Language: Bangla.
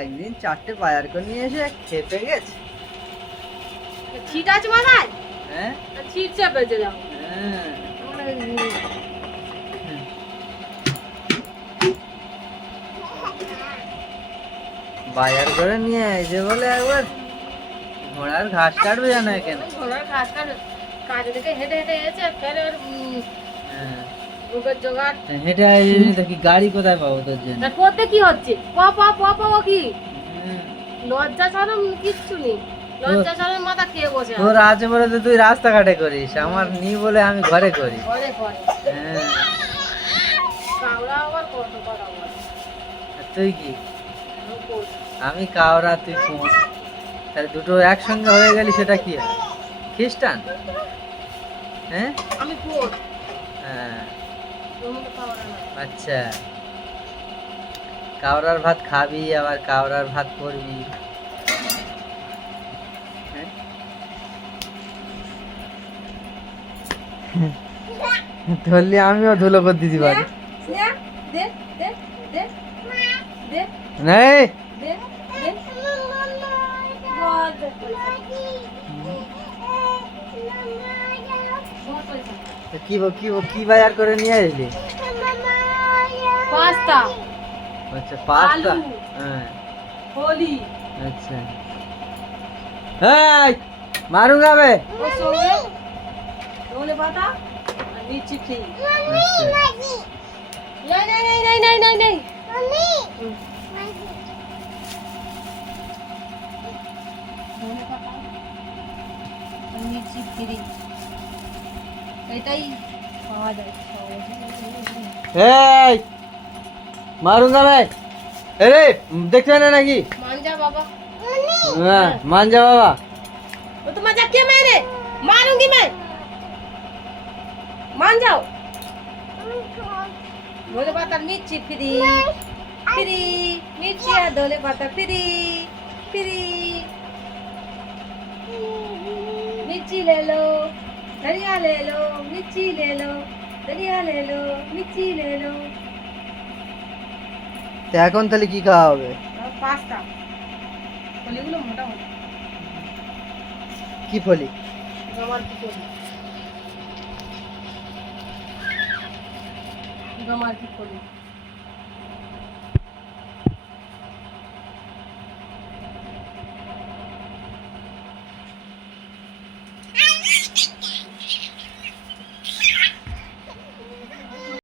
একদিন 4টে বাজার করে নিয়ে এসে খেপে গেছে। ছিট আছে মাথায়? হ্যাঁ ছিট চেপেছে যাও। হ্যাঁ বাজার করে নিয়ে এসে বলে একবার ঘোড়ার ঘাস কাটবে জানো এখানে। ঘোড়ার ঘাস কাজে থেকে হেঁটে হেঁটে এসে ফের হ্যাঁ রোগের জোগাড়। হেঁটে আসবি দেখি গাড়ি কোথায় পাবো তোর জন্য। তা করতে কি হচ্ছে? প প প প প কি হুম। লজ্জা শরম কিচ্ছু নেই। লজ্জা শরম মাথা খেয়ে বসে আছে। তোর আছে বলে তো তুই রাস্তাঘাটে করিস, আমার নি বলে আমি ঘরে করি। ঘরে ঘরে হ্যাঁ কাউরা আবার কত কথা বলে। আর তুই কি? আমি করছি। আমি কাওরা তুই কুঁচ, তাহলে দুটো একসঙ্গে হয়ে গেলি সেটা কি হয়? খ্রিস্টান? হ্যাঁ আমি কোর হ্যাঁ তুমি তো কাউরা না। আচ্ছা, কাওরার ভাত খাবি আবার কাওরার ভাত করবি। হ্যাঁ? ধরলি আমিও ধুলো করে দিতে পারি। দে দে দে দে দে নেই দে দে বল কি কি কি বাজার করে নিয়ে আসলি? পাস্তা আচ্ছা পাস্তা। আলু। হ্যাঁ হোলি আচ্ছা এই মারুঙ্গা বে। ওর সঙ্গে ধনে পাতা আর মির্চি ফ্রি। আচ্ছা নাই নাই নাই নাই নাই নাই নাই ধনে পাতা আর মির্চি ফ্রি, এটাই পাওয়া যায় সহজে। এই মারুঙ্গা বে। এরে দেখতে না নাকি? মান যা বাবা। হ্যাঁ মান যা বাবা। वो तो मजाक किया मैंने, मारूंगी मैं। मान जाओ। धोले पाता मिर्ची फ्री फ्री, मिर्ची है धोले पाता फ्री फ्री। मिर्ची ले लो, धनिया ले लो, मिर्ची ले लो, धनिया ले लो, मिर्ची ले लो। তো এখন তাহলে কি খাওয়া হবে? पास्ता फलीगुलो मोटा मोटा কি ফলি? गमार की फली, गमार की फली।